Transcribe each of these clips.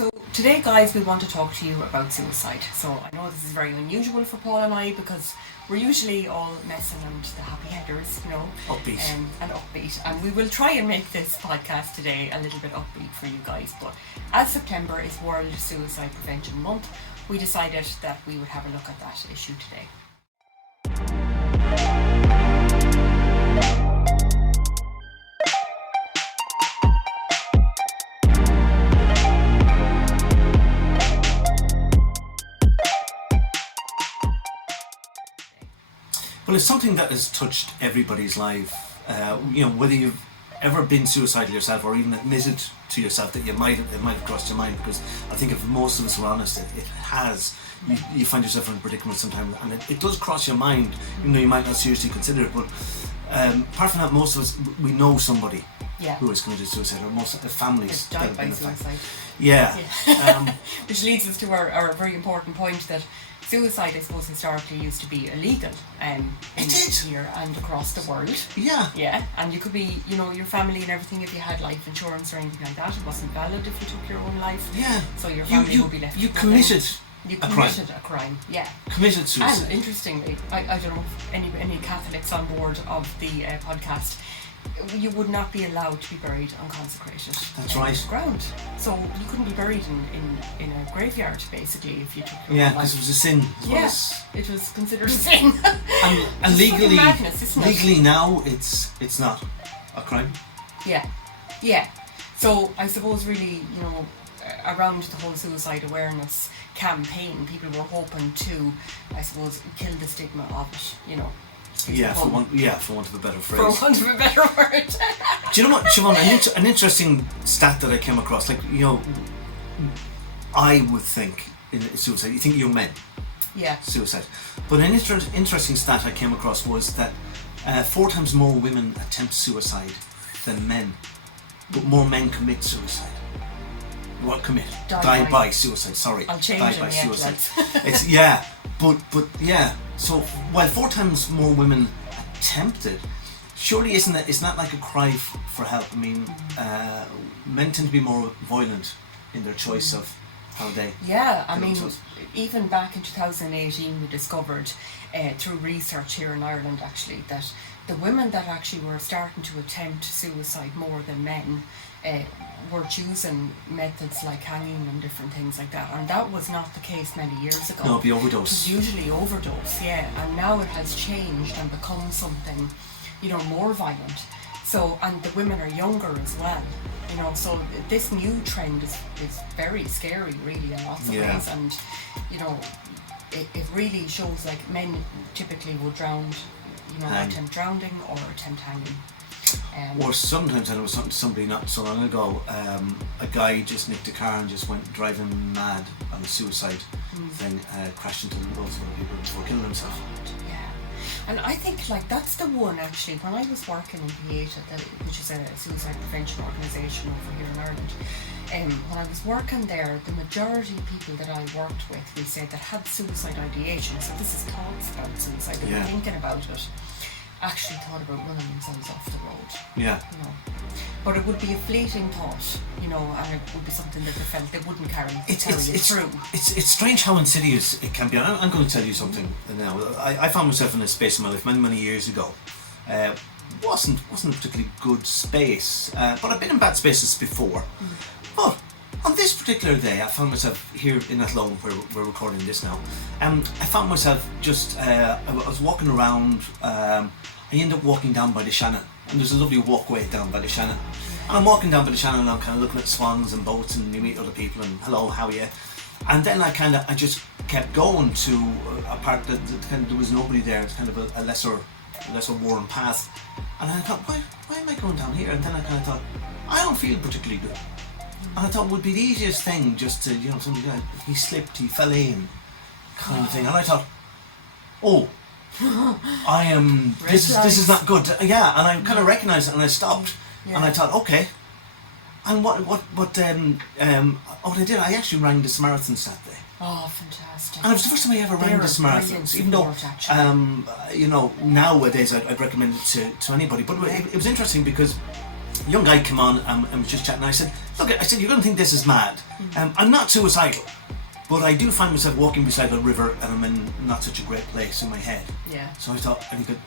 So today, guys, we want to talk to you about suicide. So I know this is very unusual for Paul and I because we're usually all messing and the happy headers, Upbeat. And upbeat. And we will try and make this podcast today a little bit upbeat for you guys. But as September is World Suicide Prevention Month, we decided that we would have a look at that issue today. Well, it's something that has touched everybody's life. Whether you've ever been suicidal yourself or even admitted to yourself that it might have crossed your mind, because I think if most of us are honest, it has. You find yourself in a predicament sometimes, and it does cross your mind, even though you might not seriously consider it. But apart from that, most of us, we know somebody who has committed suicide, or most of the families that have been affected. suicide. Yeah. Which leads us to our very important point that suicide, I suppose, historically used to be illegal here and across the world. Yeah. Yeah, and you could be, your family and everything, if you had life insurance or anything like that, it wasn't valid if you took your own life. Yeah. So your family would be left. You committed a crime. Yeah. Committed suicide. And interestingly, I don't know if any Catholics on board of the podcast, you would not be allowed to be buried on consecrated ground. So you couldn't be buried in a graveyard, basically, if you took your own life. Because it was a sin. It was considered a sin. and legally, madness, isn't it? Legally now, it's not a crime. Yeah. So I suppose really, around the whole suicide awareness campaign, people were hoping to, I suppose, kill the stigma of it. For want of a better phrase. For want of a better word. Do you know what, Siobhan, an interesting stat that I came across, I would think in suicide, you think young men. Yeah. Suicide. But an interesting stat I came across was that 4 times more women attempt suicide than men, but more men commit suicide. What commit? Die by suicide, sorry. I'll change Die by suicide. So while 4 times more women attempted, surely isn't that like a cry for help? I mean, men tend to be more violent in their choice of how they. Yeah, I mean, even back in 2018, we discovered through research here in Ireland, actually, that the women that actually were starting to attempt suicide more than men were choosing methods like hanging and different things like that, and that was not the case many years ago. No, it'd be overdose. It was usually overdose, and now it has changed and become something, more violent. So, and the women are younger as well, so this new trend is very scary, really, in lots of ways, and it really shows like men typically will drown, attempt drowning or attempt hanging. Or sometimes, I know somebody not so long ago, a guy just nicked a car and just went driving mad on a suicide thing, crashed into loads of other people before killing himself. Yeah, and I think that's the one actually, when I was working in Pieta, which is a suicide prevention organisation over here in Ireland, when I was working there, the majority of people that I worked with, we said, that had suicide ideation, so this is thoughts about suicide, they were thinking about it, actually thought about running themselves off the road. Yeah. But it would be a fleeting thought, and it would be something that they felt they wouldn't carry it through. It's strange how insidious it can be. I'm going to tell you something now. I found myself in a space in my life many years ago. Wasn't a particularly good space, but I've been in bad spaces before. But on this particular day, I found myself here in Athlone, where we're recording this now. I found myself just, I was walking around, I ended up walking down by the Shannon, and there's a lovely walkway down by the Shannon. And I'm walking down by the Shannon and I'm kind of looking at swans and boats, and you meet other people and hello, how are you? And then I just kept going to a part that kind of, there was nobody there. It's kind of a lesser worn path. And I thought, why am I going down here? And then I kind of thought, I don't feel particularly good. And I thought it would be the easiest thing just to, somebody like, he slipped, he fell in, kind of thing. And I thought, I am, this is not good. Yeah, and I kind of recognised it and I stopped. Yeah. And I thought, okay. And what I did, I actually rang the Samaritans that day. Oh, fantastic. And it was the first time I ever rang the Samaritans, even though, nowadays I'd recommend it to anybody. But it was interesting because a young guy came on and was just chatting. I said, look, I said, you're going to think this is mad. I'm not suicidal, but I do find myself walking beside a river and I'm in not such a great place in my head. Yeah. So I thought, and he goes,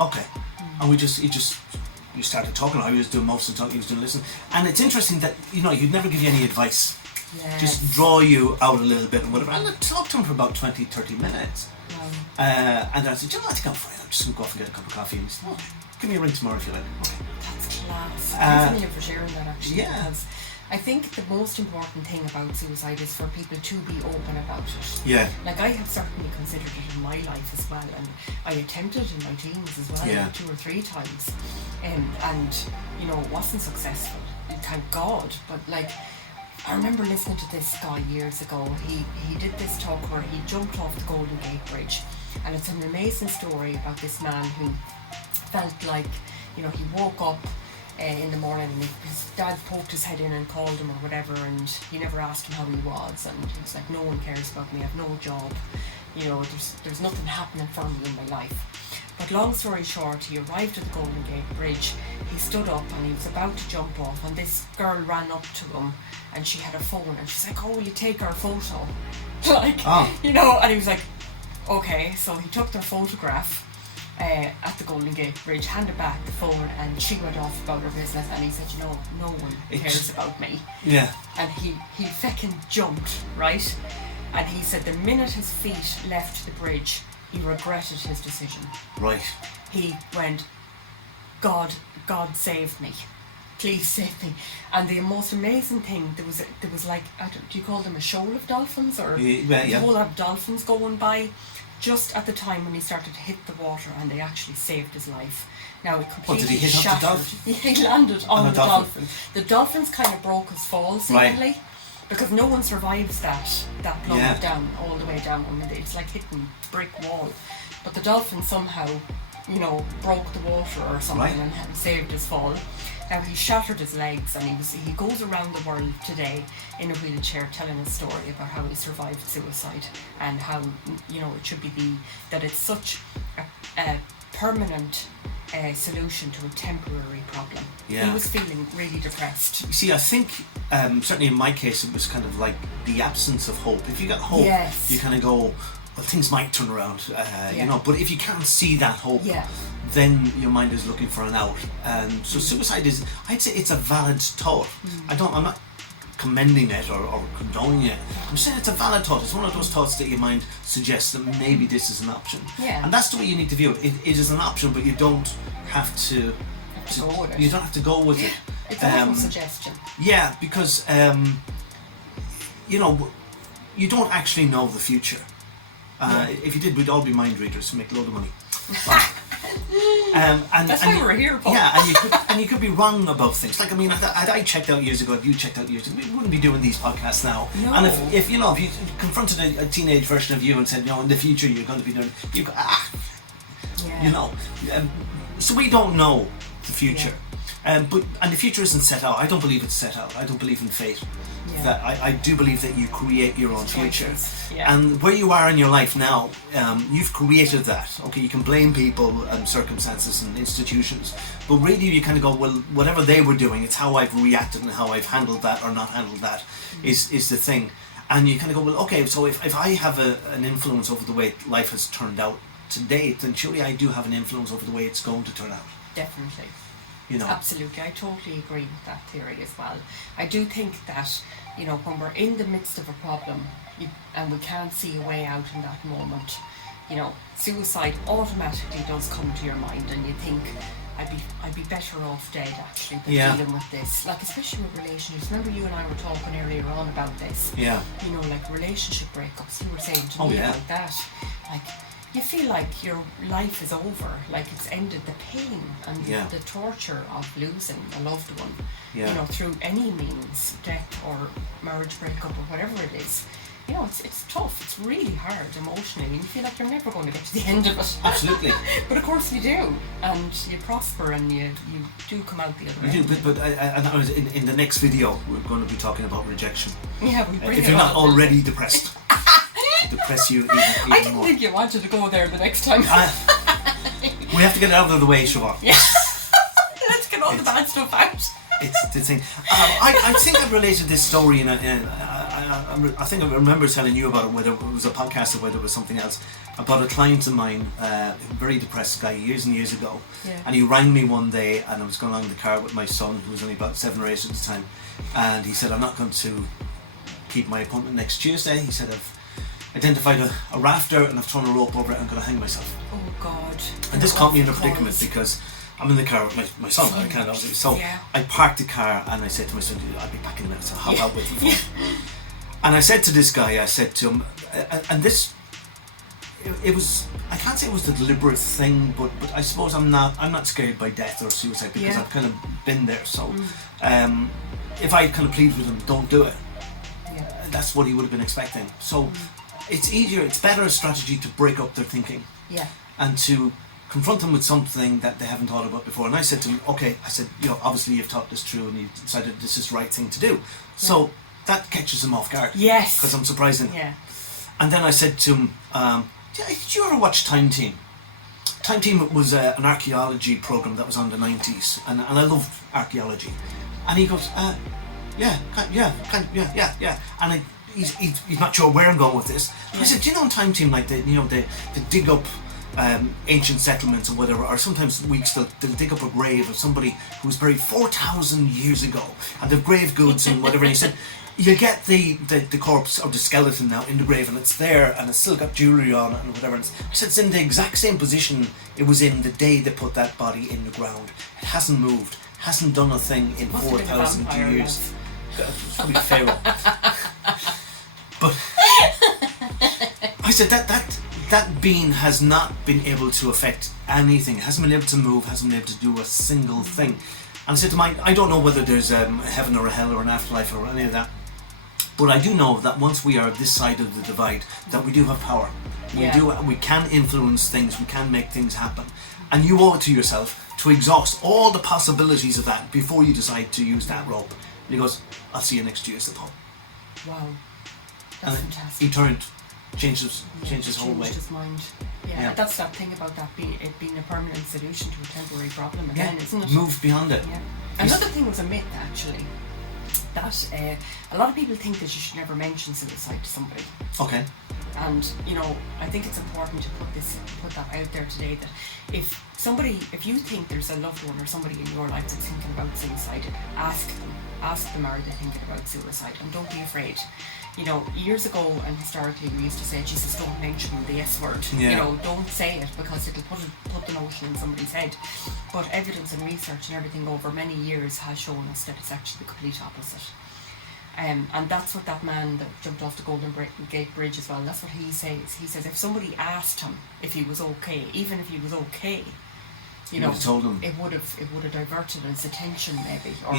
okay. And we started talking. I was doing most of the talking, he was doing listening. And it's interesting that, he'd never give you any advice. Yes. Just draw you out a little bit and whatever. And I talked to him for about 20, 30 minutes. And I said, I think I'm fine. I'm just going to go off and get a cup of coffee. And he said, give me a ring tomorrow if you like. Okay. That's class. Thanks you for sharing that, actually. Yeah. Because I think the most important thing about suicide is for people to be open about it. Yeah. Like, I have certainly considered it in my life as well, and I attempted in my teens as well, Yeah. 2 or 3 times, and it wasn't successful. Thank God. But like, I remember listening to this guy years ago. He did this talk where he jumped off the Golden Gate Bridge, and it's an amazing story about this man who felt like, he woke up in the morning and his dad poked his head in and called him or whatever, and he never asked him how he was, and he was like, no one cares about me, I have no job, there's nothing happening for me in my life. But long story short, he arrived at the Golden Gate Bridge, he stood up and he was about to jump off, and this girl ran up to him and she had a phone and she's like, oh, will you take our photo? And he was like, okay. So he took their photograph at the Golden Gate Bridge, handed back the phone, and she went off about her business, and he said, no one cares about me. Yeah. And he feckin' jumped, right? And he said the minute his feet left the bridge, he regretted his decision. Right. He went, God saved me. Please save me. And the most amazing thing, there was like, do you call them a shoal of dolphins? Or a whole lot of dolphins going by just at the time when he started to hit the water, and they actually saved his life. Now it completely did he hit shattered. up the dolphin? He landed on the dolphin. The dolphins kind of broke his fall, seemingly. Right. Because no one survives that plummet down, all the way down. I mean, it's like hitting brick wall. But the dolphin somehow, broke the water or something, right, and saved his fall. Now he shattered his legs, and he goes around the world today in a wheelchair telling a story about how he survived suicide, and how it should be that it's such a permanent solution to a temporary problem. Yeah. He was feeling really depressed. You see, I think certainly in my case it was kind of like the absence of hope. If you got hope, you kind of go, well, things might turn around, but if you can't see that hope, then your mind is looking for an out. And so suicide is, I'd say it's a valid thought. I'm not commending it or condoning it. I'm saying it's a valid thought. It's one of those thoughts that your mind suggests that maybe this is an option. Yeah. And that's the way you need to view it. It is an option, but you don't have to go with it. You don't have to go with it. It's also a suggestion. Yeah, because you don't actually know the future. If you did, we'd all be mind readers to make a load of money. That's why we're here, Paul. Yeah, and you could be wrong about things. Like, I mean, had I checked out years ago, if you checked out years ago, we wouldn't be doing these podcasts now. No. And if you confronted a teenage version of you and said, in the future you're going to be doing, you go, so we don't know the future. But the future isn't set out. I don't believe it's set out. I don't believe in fate. Yeah. That I do believe that you create your own future. Yeah. And where you are in your life now, you've created that. Okay, you can blame people and circumstances and institutions, but really you kind of go, well, whatever they were doing, it's how I've reacted and how I've handled that or not handled that is the thing. And you kind of go, well, okay, so if I have an influence over the way life has turned out to date, then surely I do have an influence over the way it's going to turn out. Definitely. Absolutely, I totally agree with that theory as well. I do think that, when we're in the midst of a problem and we can't see a way out in that moment, suicide automatically does come to your mind, and you think, I'd be better off dead actually than dealing with this. Like, especially with relationships. Remember you and I were talking earlier on about this. Yeah. Like relationship breakups. You were saying to me about that. Like, you feel like your life is over, like it's ended. The pain and the torture of losing a loved one, through any means, death or marriage breakup or whatever it is. It's tough. It's really hard emotionally. You feel like you're never going to get to the end of it. Absolutely. But of course you do, and you prosper, and you do come out the other end. You do, but in the next video we're going to be talking about rejection. Yeah, we bring if you're not already depressed. Depress you even I didn't more. think you wanted to go there the next time. We have to get it out of the way, Siobhan. Yeah. Let's get throw the bad stuff out. It's the thing. I think I've related this story I think I remember telling you about it, whether it was a podcast or whether it was something else, about a client of mine, a very depressed guy years and years ago. Yeah. And he rang me one day, and I was going along in the car with my son, who was only about 7 or 8 at the time, and he said, I'm not going to keep my appointment next Tuesday. He said, I've identified a rafter and I've thrown a rope over it, I'm going to hang myself. Oh God. And this caught me in a predicament because I'm in the car with my son, I can't obviously. So I parked the car and I said to my son, I'll be back in a minute, so hop out with the phone. And I said to this guy, I said to him, and this, it was, I can't say it was a deliberate thing, but I suppose I'm not scared by death or suicide because I've kind of been there. So if I kind of pleaded with him, don't do it, that's what he would have been expecting. So it's better a strategy to break up their thinking and to confront them with something that they haven't thought about before. And I said to him, okay, I said, obviously you've thought this through and you've decided this is the right thing to do. So that catches him off guard. Yes. Because I'm surprising. Yeah. And then I said to him, did you ever watch Time Team? Time Team was an archaeology program that was on the 90s, and I loved archaeology. And he goes, yeah. And he's not sure where I'm going with this. I said, do you know in Time Team, like they dig up ancient settlements or whatever, or sometimes weeks they'll dig up a grave of somebody who was buried 4,000 years ago, and they've grave goods and whatever. And he said, you get the corpse or the skeleton now in the grave, and it's there, and it's still got jewellery on it and whatever. And I said, it's in the exact same position it was in the day they put that body in the ground. It hasn't moved, hasn't done a thing in 4,000 years. It's probably Pharaoh. But I said that being has not been able to affect anything, hasn't been able to move, hasn't been able to do a single thing. And I said to I don't know whether there's a heaven or a hell or an afterlife or any of that, but I do know that once we are this side of the divide, that we do have power. We can influence things, we can make things happen, and you owe it to yourself to exhaust all the possibilities of that before you decide to use that rope. And he goes, I'll see you next Tuesday, Paul. Wow, that's fantastic. He turned, changed his whole way. Changed his mind. Yeah, that's that thing about that being a permanent solution to a temporary problem again, isn't it? Moved beyond it. Yeah. Another thing was a myth, actually, that a lot of people think that you should never mention suicide to somebody. Okay. And I think it's important to put that out there today, that if you think there's a loved one or somebody in your life that's thinking about suicide, ask them, are they thinking about suicide? And don't be afraid. Years ago and historically we used to say, Jesus, don't mention the S word. Don't say it because it'll put the notion in somebody's head. But evidence and research and everything over many years has shown us that it's actually the complete opposite. And that's what that man that jumped off the Golden Gate Bridge as well, that's what he says. He says if somebody asked him if he was okay, even if he was okay, told him. It would have diverted his attention, maybe. Or,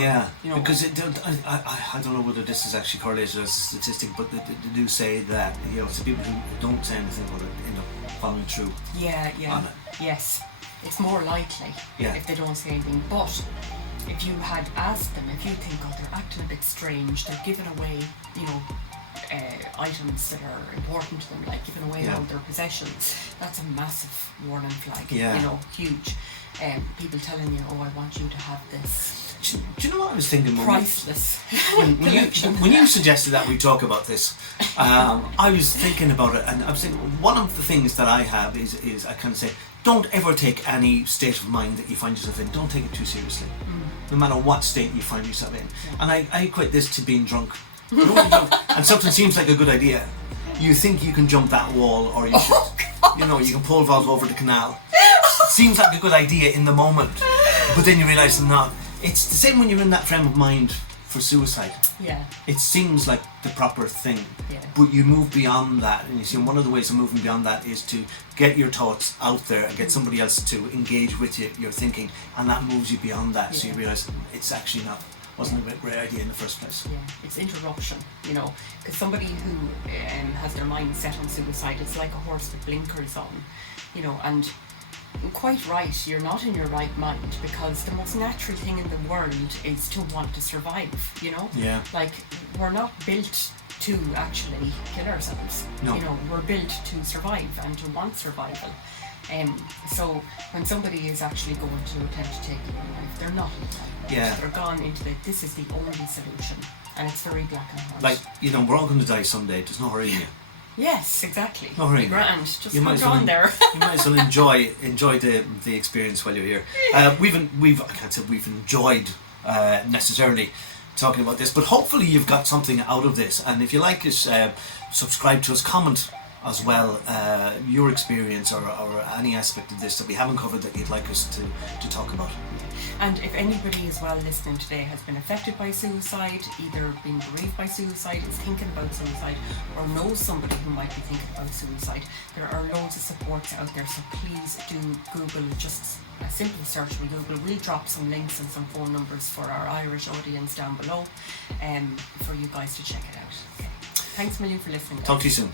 because I don't know whether this is actually correlated as a statistic, but they do say that it's the people who don't say anything will end up following through. On it. Yes, it's more likely if they don't say anything. But if you had asked them, if you think, they're acting a bit strange, they're giving away, items that are important to them, like giving away all their possessions, that's a massive warning flag. Huge. People telling you, I want you to have this. Do you know what I was thinking? Priceless. When you suggested that we talk about this, I was thinking about it, and I was thinking one of the things that I have is I kind of say, don't ever take any state of mind that you find yourself in, don't take it too seriously, no matter what state you find yourself in. And I equate this to being drunk. And something seems like a good idea, you think you can jump that wall, or you should, you can pole vault over the canal. Seems like a good idea in the moment, but then you realise it's not. It's the same when you're in that frame of mind for suicide. Yeah. It seems like the proper thing, but you move beyond that, and you see one of the ways of moving beyond that is to get your thoughts out there and get somebody else to engage with your thinking, and that moves you beyond that. So you realise it's actually wasn't a great idea in the first place. Yeah, it's interruption, because somebody who has their mind set on suicide, it's like a horse with blinkers on, and quite right, you're not in your right mind, because the most natural thing in the world is to want to survive, Yeah. Like, we're not built to actually kill ourselves. No. We're built to survive and to want survival. So when somebody is actually going to attempt to take their own life, they're not in that. Yeah. They're gone into this is the only solution, and it's very black and white. Like, you know, we're all going to die someday. There's no hurry in you. Yes, exactly. No hurry. Grand. Just You might hold as well on there. You might as well enjoy the experience while you're here. We've I can't say we've enjoyed necessarily talking about this, but hopefully you've got something out of this. And if you like us, subscribe to us, comment as well your experience or any aspect of this that we haven't covered that you'd like us to talk about. And if anybody as well listening today has been affected by suicide, either been bereaved by suicide, is thinking about suicide, or knows somebody who might be thinking about suicide, there are loads of supports out there, so please do Google, just a simple search on Google. We'll drop some links and some phone numbers for our Irish audience down below for you guys to check it out. Okay. Thanks a million for listening, guys. Talk to you soon.